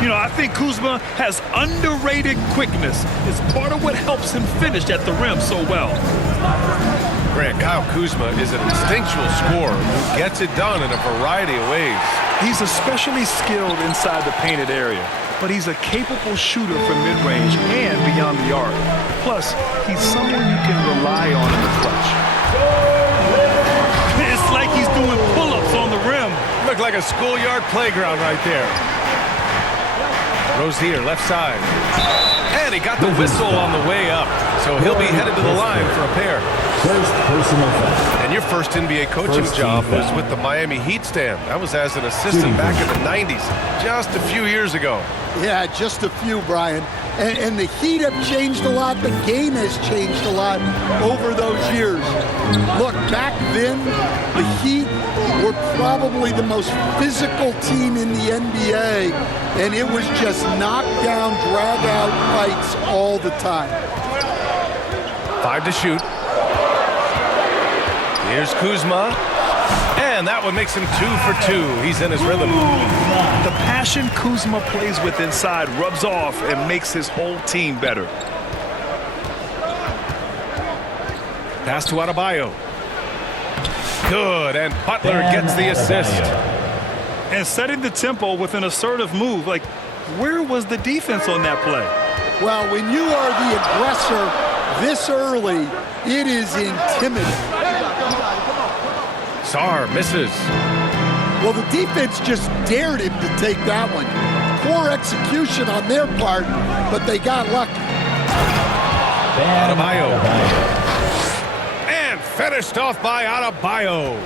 You know, I think Kuzma has underrated quickness. It's part of what helps him finish at the rim so well. Grant, Kyle Kuzma is an instinctual scorer who gets it done in a variety of ways. He's especially skilled inside the painted area, but he's a capable shooter from mid-range and beyond the arc. Plus, he's someone you can rely on in the clutch. It's like he's doing pull-ups on the rim. Look like a schoolyard playground right there. Rozier, left side. And he got the whistle on the way up, so he'll be headed to the line for a pair. First personal foul. And your first NBA coaching job was with the Miami Heat stand. That was as an assistant back in the 90s, just a few years ago. Yeah, just a few, Brian. And the Heat have changed a lot. The game has changed a lot over those years. Look, back then, the Heat were probably the most physical team in the NBA, and it was just knockdown, drag-out fights all the time. 5 to shoot. Here's Kuzma. And that one makes him 2 for 2. He's in his rhythm. The passion Kuzma plays with inside rubs off and makes his whole team better. Pass to Adebayo. Good, and Butler gets the assist. And setting the tempo with an assertive move. Like, where was the defense on that play? Well, when you are the aggressor this early, it is intimidating. Sarr misses. Well, the defense just dared him to take that one. Poor execution on their part, but they got lucky. Adebayo. And finished off by Adebayo.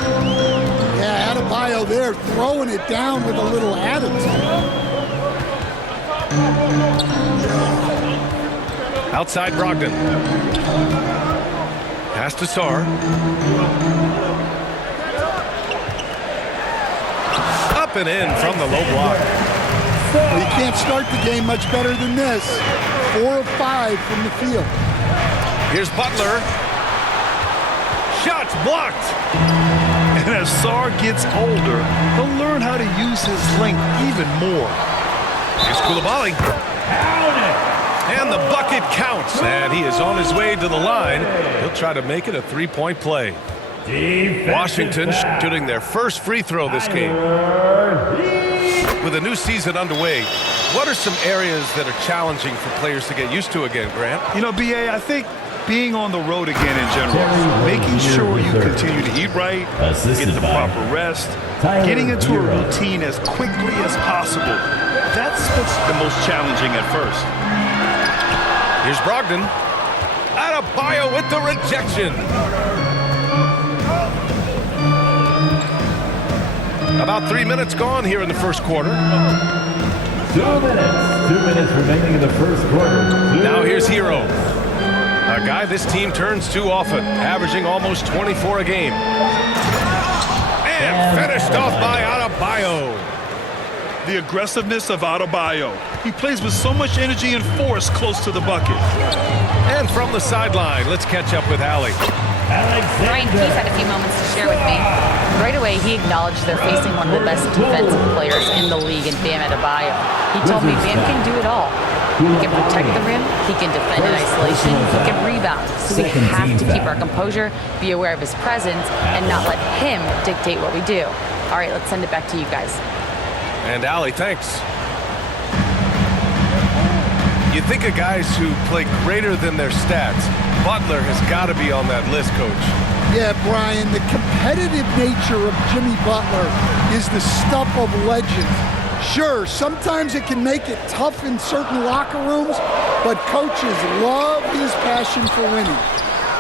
Yeah, Adebayo there throwing it down with a little attitude. Outside Brogdon. Pass to Sarr. Up and in from the low block. Well, you can't start the game much better than this. 4 of 5 from the field. Here's Butler. Shots blocked. And as Sarr gets older, he'll learn how to use his length even more. Here's Coulibaly. And the bucket counts. And he is on his way to the line. He'll try to make it a three-point play. Washington shooting their first free throw this game. With a new season underway, what are some areas that are challenging for players to get used to again, Grant? You know, B.A., I think being on the road again in general, making sure you continue to eat right, getting the proper rest, getting into a routine as quickly as possible. That's what's the most challenging at first. Here's Brogdon. Adebayo with the rejection. About 3 minutes gone here in the first quarter. 2 minutes. 2 minutes remaining in the first quarter. Now here's Hero. A guy this team turns to often, averaging almost 24 a game. And finished off by Adebayo. The aggressiveness of Adebayo. He plays with so much energy and force close to the bucket. And from the sideline, let's catch up with Allie. Brian Keith had a few moments to share with me. Right away, he acknowledged they're facing one of the best defensive players in the league in Bam Adebayo. He told me Bam can do it all. He can protect the rim, he can defend in isolation, he can rebound. So we have to keep our composure, be aware of his presence, and not let him dictate what we do. All right, let's send it back to you guys. And Allie, thanks. You think of guys who play greater than their stats. Butler has got to be on that list, Coach. Yeah, Brian, the competitive nature of Jimmy Butler is the stuff of legends. Sure, sometimes it can make it tough in certain locker rooms, but coaches love his passion for winning.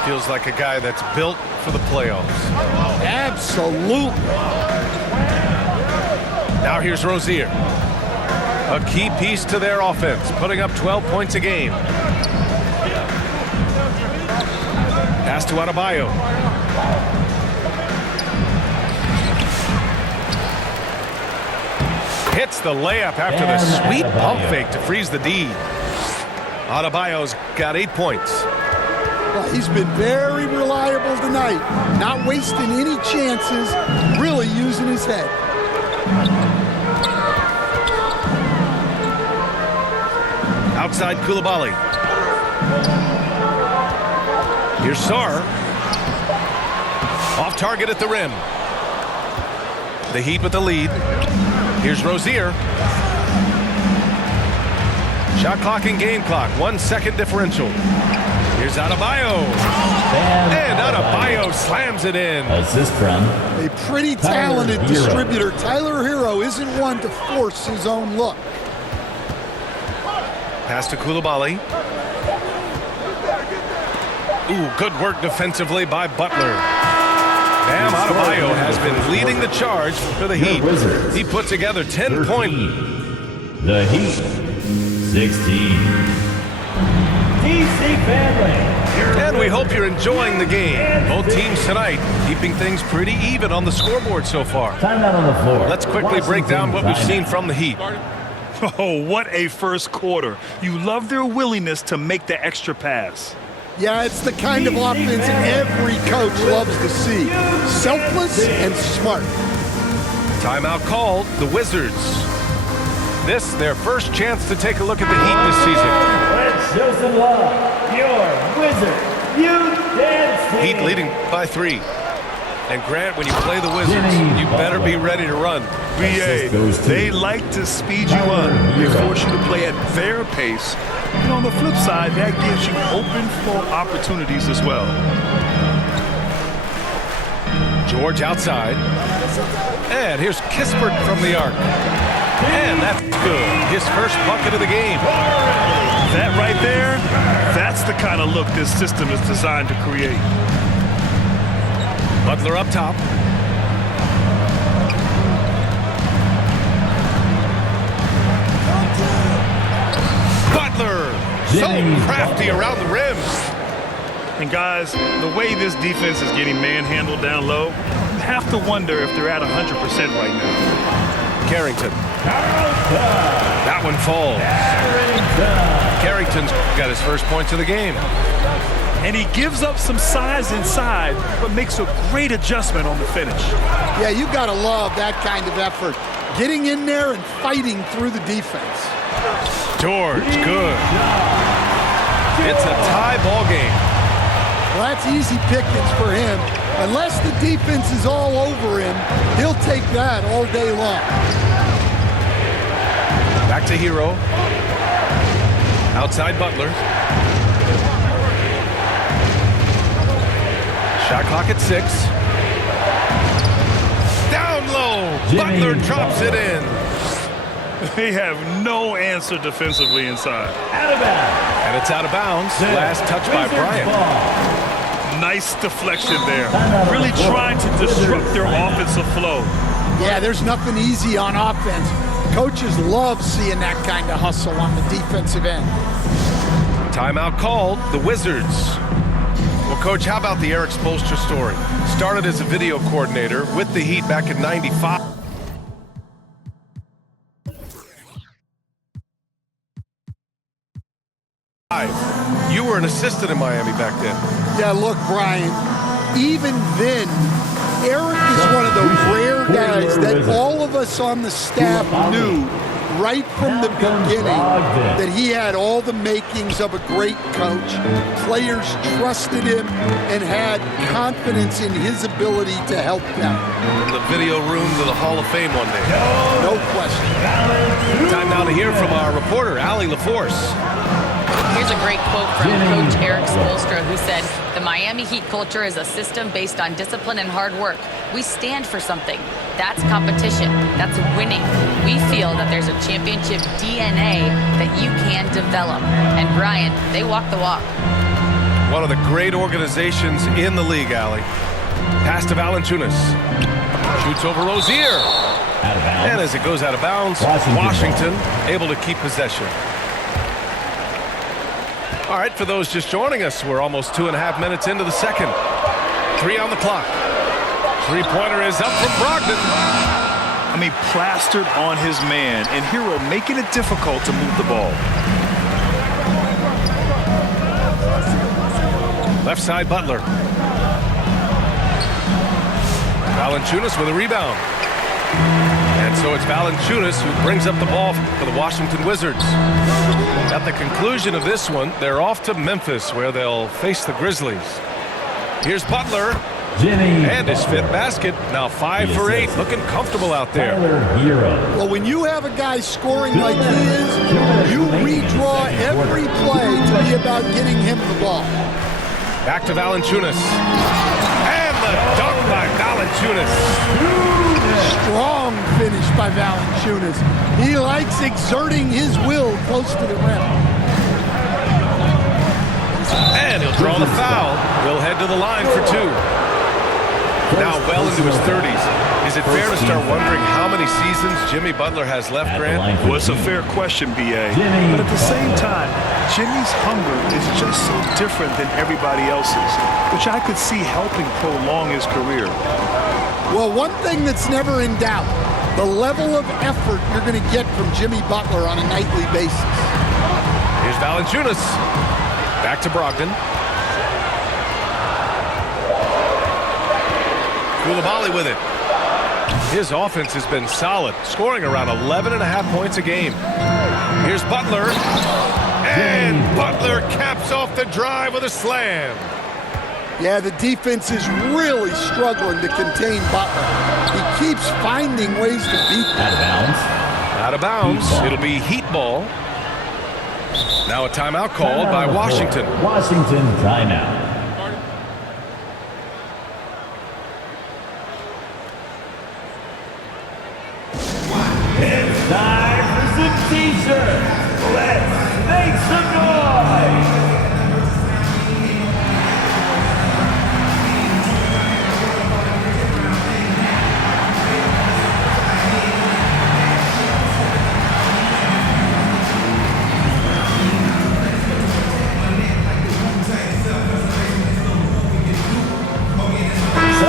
Feels like a guy that's built for the playoffs. Absolutely. Now here's Rozier. A key piece to their offense, putting up 12 points a game. Pass to Adebayo. Hits the layup after the sweet pump fake to freeze the D. Adebayo's got 8 points. Well, he's been very reliable tonight. Not wasting any chances, really using his head. Outside Koulibaly. Here's Sarr. Off target at the rim. The Heat with the lead. Here's Rozier. Shot clock and game clock. 1 second differential. Here's Adebayo. And Adebayo slams it in. Assist from A pretty talented distributor. Tyler Hero isn't one to force his own look. Pass to Koulibaly. Ooh, good work defensively by Butler. Bam Adebayo has been leading the charge for the Heat. He put together 10 points. The Heat, 16. DC family. And we hope you're enjoying the game. Both teams tonight keeping things pretty even on the scoreboard so far. Timeout on the floor. Let's quickly break down what we've seen from the Heat. Oh, what a first quarter. You love their willingness to make the extra pass. Yeah, it's the kind of offense every coach loves to see. Selfless and smart. Timeout called, the Wizards. This, their first chance to take a look at the Heat this season. Let's show some love. Your Wizard, you dance. Heat leading by 3. And Grant, when you play the Wizards, you better be ready to run. BA, they like to speed you up. They force you to play at their pace. And on the flip side, that gives you open floor opportunities as well. George outside. And here's Kispert from the arc. And that's good. His first bucket of the game. That right there, that's the kind of look this system is designed to create. Butler up top. Butler, so crafty around the rim. And guys, the way this defense is getting manhandled down low, you have to wonder if they're at 100% right now. Carrington. That one falls. Carrington's got his first points of the game. And he gives up some size inside, but makes a great adjustment on the finish. Yeah, you got to love that kind of effort. Getting in there and fighting through the defense. George, good. It's a tie ball game. Well, that's easy pickings for him. Unless the defense is all over him, he'll take that all day long. Back to Hero. Outside Butler. Shot clock at 6. Down low. Butler drops it in. They have no answer defensively inside. And it's out of bounds. Last touch by Bryant. Nice deflection there. Really trying to disrupt their offensive flow. Yeah, there's nothing easy on offense. Coaches love seeing that kind of hustle on the defensive end. Timeout called, the Wizards. Well, Coach, how about the Eric Spoelstra story? Started as a video coordinator with the Heat back in '95. You were an assistant in Miami back then. Yeah, look, Brian, even then, Eric is one of the rare guys that all of us on the staff knew right from the beginning that he had all the makings of a great coach. Players trusted him and had confidence in his ability to help them. From the video room to the Hall of Fame one day. No question. Time now to hear from our reporter, Allie LaForce. Here's a great quote from Coach Eric Spoelstra, who said, "The Miami Heat culture is a system based on discipline and hard work. We stand for something. That's competition. That's winning. We feel that there's a championship DNA that you can develop." And Brian, they walk the walk. One of the great organizations in the league, Allie. Pass to Valanciunas. Shoots over Rozier. And as it goes out of bounds, Washington able to keep possession. All right, for those just joining us, we're almost 2.5 minutes into the second. 3 on the clock. Three-pointer is up from Brogdon. I mean, plastered on his man, and Hero making it difficult to move the ball. Left side, Butler. Valanciunas with a rebound. And And so it's Valanciunas who brings up the ball for the Washington Wizards. At the conclusion of this one, they're off to Memphis, where they'll face the Grizzlies. Here's Butler. Jimmy And his Butler. fifth basket. Now 5 for 8. Looking comfortable out there. Tyler Hero. Well, when you have a guy scoring like he is, you redraw every play to be about getting him the ball. Back to Valanciunas. And the dunk by Valanciunas. Strong finish by Valanciunas. He likes exerting his will close to the rim. And he'll draw the foul. He'll head to the line for 2. Now well into his 30s. Is it fair to start wondering how many seasons Jimmy Butler has left, Grant? Well, it's a fair question, B.A. But at the same time, Jimmy's hunger is just so different than everybody else's, which I could see helping prolong his career. Well, one thing that's never in doubt, the level of effort you're going to get from Jimmy Butler on a nightly basis. Here's Valanciunas. Back to Brogdon. Coulibaly with it. His offense has been solid, scoring around 11.5 points a game. Here's Butler. And Butler caps off the drive with a slam. Yeah, the defense is really struggling to contain Butler. He keeps finding ways to beat them. Out of bounds. Out of bounds. It'll be Heat ball. Now a timeout called by Washington. Washington timeout. It's time for some t-shirts. Let's make some noise.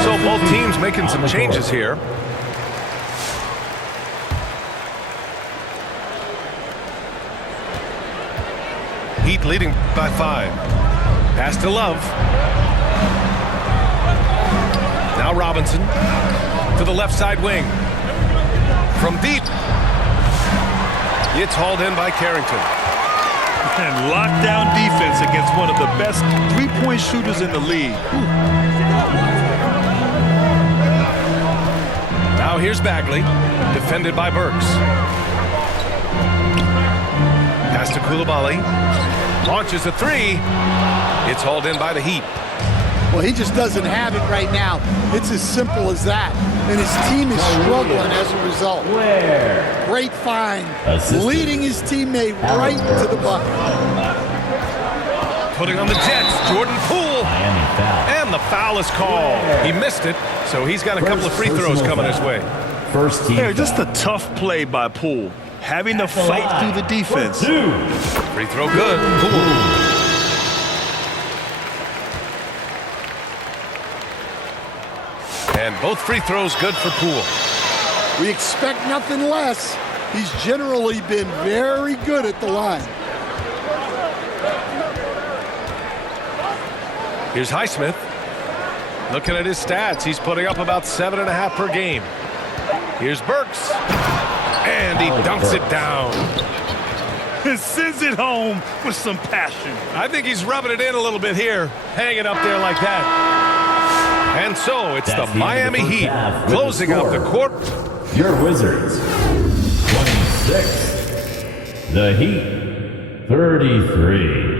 So both teams making some changes here. Heat leading by 5. Pass to Love. Now Robinson to the left side wing. From deep. It's hauled in by Carrington. And lockdown defense against one of the best three-point shooters in the league. Now here's Bagley, defended by Burks. Pass to Coulibaly. Launches a 3. It's hauled in by the Heat. Well, he just doesn't have it right now. It's as simple as that. And his team is struggling as a result. Where? Great find. Assistant. Leading his teammate right to the bucket. Putting on the Jets, Jordan Poole. Miami foul. And the foul is called. He missed it, so he's got a couple of free throws coming his way. First team. Hey, just a tough play by Poole, having to fight through the defense. 2. Free throw good. Poole. And both free throws good for Poole. We expect nothing less. He's generally been very good at the line. Here's Highsmith. Looking at his stats, he's putting up about 7.5 per game. Here's Burks. And he dunks it down. And sends it home with some passion. I think he's rubbing it in a little bit here, hanging up there like that. And so it's That's the Miami first Heat half with closing the out the score. court. Your Wizards, 26. The Heat, 33.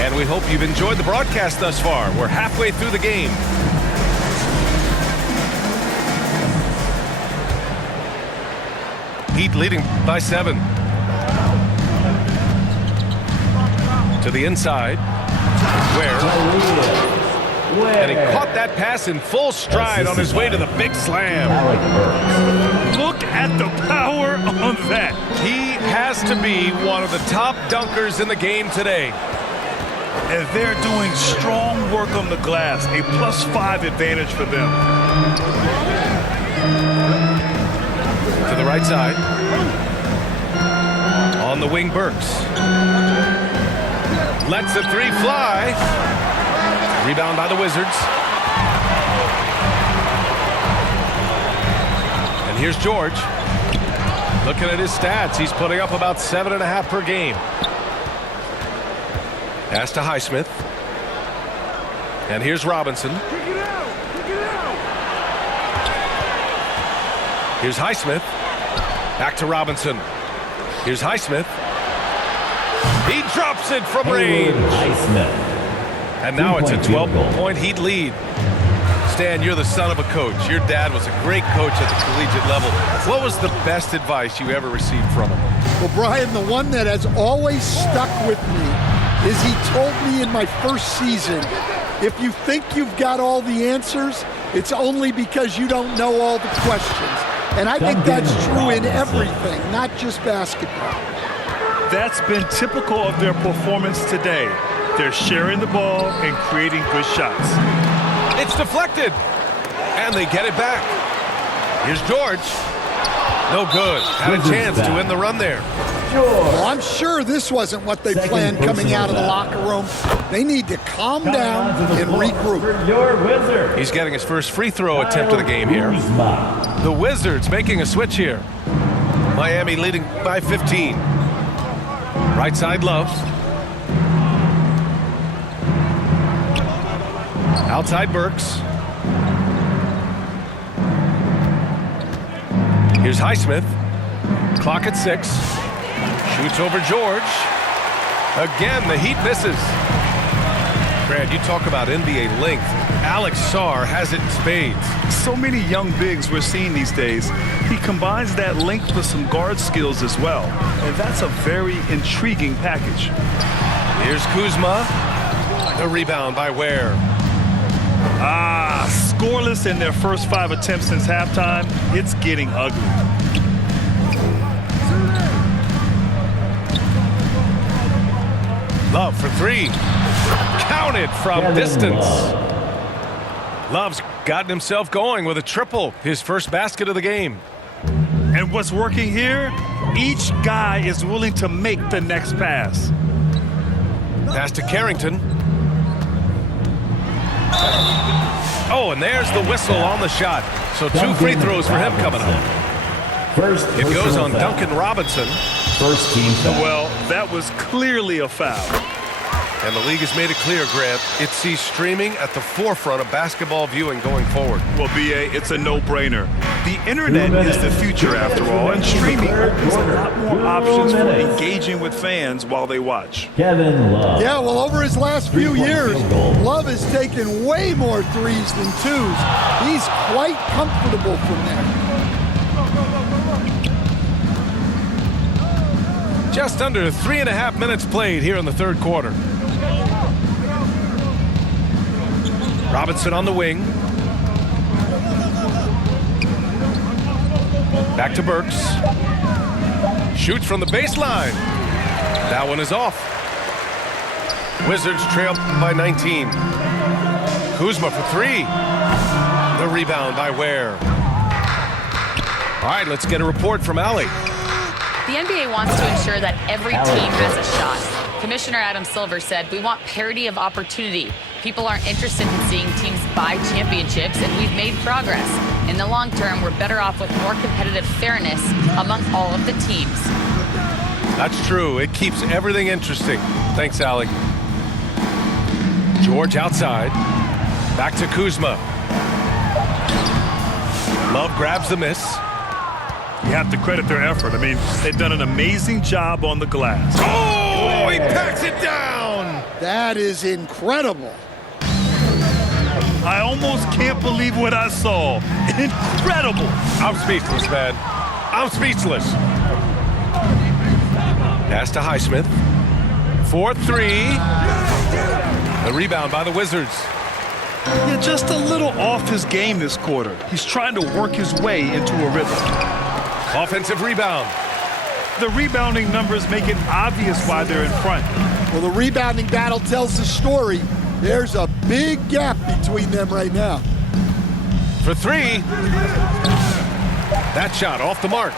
And we hope you've enjoyed the broadcast thus far. We're halfway through the game. Heat leading by 7. To the inside. And he caught that pass in full stride on his way to the big slam. Alec Burks. Look at the power on that. He has to be one of the top dunkers in the game today. And they're doing strong work on the glass. A +5 advantage for them. To the right side. On the wing, Burks. Lets the 3 fly. Rebound by the Wizards. here's George. Looking at his stats, he's putting up about 7.5 per game. Pass to Highsmith. And here's Robinson. Here's Highsmith. Back to Robinson. Here's Highsmith. He drops it from range. And now it's a 12-point Heat lead. Stan, you're the son of a coach. Your dad was a great coach at the collegiate level. What was the best advice you ever received from him? Well, Brian, the one that has always stuck with me is he told me in my first season, if you think you've got all the answers, it's only because you don't know all the questions. And I think that's true in everything, not just basketball. That's been typical of their performance today. They're sharing the ball and creating good shots. It's deflected. And they get it back. Here's George. No good. Had a chance to win the run there. Well, I'm sure this wasn't what they planned coming out of the locker room. They need to calm down and regroup. He's getting his first free throw attempt of the game here. The Wizards making a switch here. Miami leading by 15. Right side, Loves. Outside, Burks. Here's Highsmith. Clock at 6. Shoots over George. Again, the Heat misses. Brad, you talk about NBA length. Alex Sarr has it in spades. So many young bigs we're seeing these days. He combines that length with some guard skills as well. And that's a very intriguing package. Here's Kuzma. The rebound by Ware. Scoreless in their first 5 attempts since halftime. It's getting ugly. Love for 3. Counted from distance. Love's gotten himself going with a triple. His first basket of the game. And what's working here? Each guy is willing to make the next pass. Pass to Carrington. Oh, and there's the whistle on the shot. So 2 free throws for him coming up. It goes on Duncan Robinson. First team foul. Well, that was clearly a foul. And the league has made it clear, Grant, it sees streaming at the forefront of basketball viewing going forward. Well, B.A., it's a no-brainer. The internet is the future, after all, and streaming opens a lot more options for engaging with fans while they watch. Kevin Love. Yeah, well, over his last few years, Love has taken way more threes than twos. He's quite comfortable from there. Just under 3.5 minutes played here in the third quarter. Robinson on the wing. Back to Burks. Shoots from the baseline. That one is off. Wizards trail by 19. Kuzma for 3. The rebound by Ware. All right, let's get a report from Allie. The NBA wants to ensure that every team has a shot. Commissioner Adam Silver said, "We want parity of opportunity. People aren't interested in seeing teams buy championships, and we've made progress. In the long term, we're better off with more competitive fairness among all of the teams." That's true. It keeps everything interesting. Thanks, Allie. George outside. Back to Kuzma. Love grabs the miss. You have to credit their effort. I mean, they've done an amazing job on the glass. Oh, he packs it down. That is incredible. I almost can't believe what I saw. Incredible. I'm speechless, man. I'm speechless. Pass to Highsmith. 4-3. The rebound by the Wizards. Yeah, just a little off his game this quarter. He's trying to work his way into a rhythm. Offensive rebound. The rebounding numbers make it obvious why they're in front. Well, the rebounding battle tells the story. There's a big gap between them right now. For 3. That shot off the mark.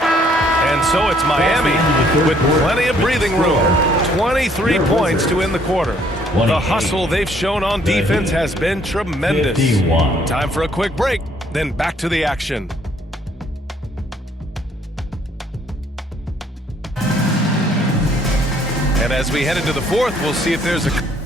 And so it's Miami with plenty of breathing room. 23 points to end the quarter. The hustle they've shown on defense has been tremendous. 51. Time for a quick break. Then back to the action. And as we head into the fourth, we'll see if there's a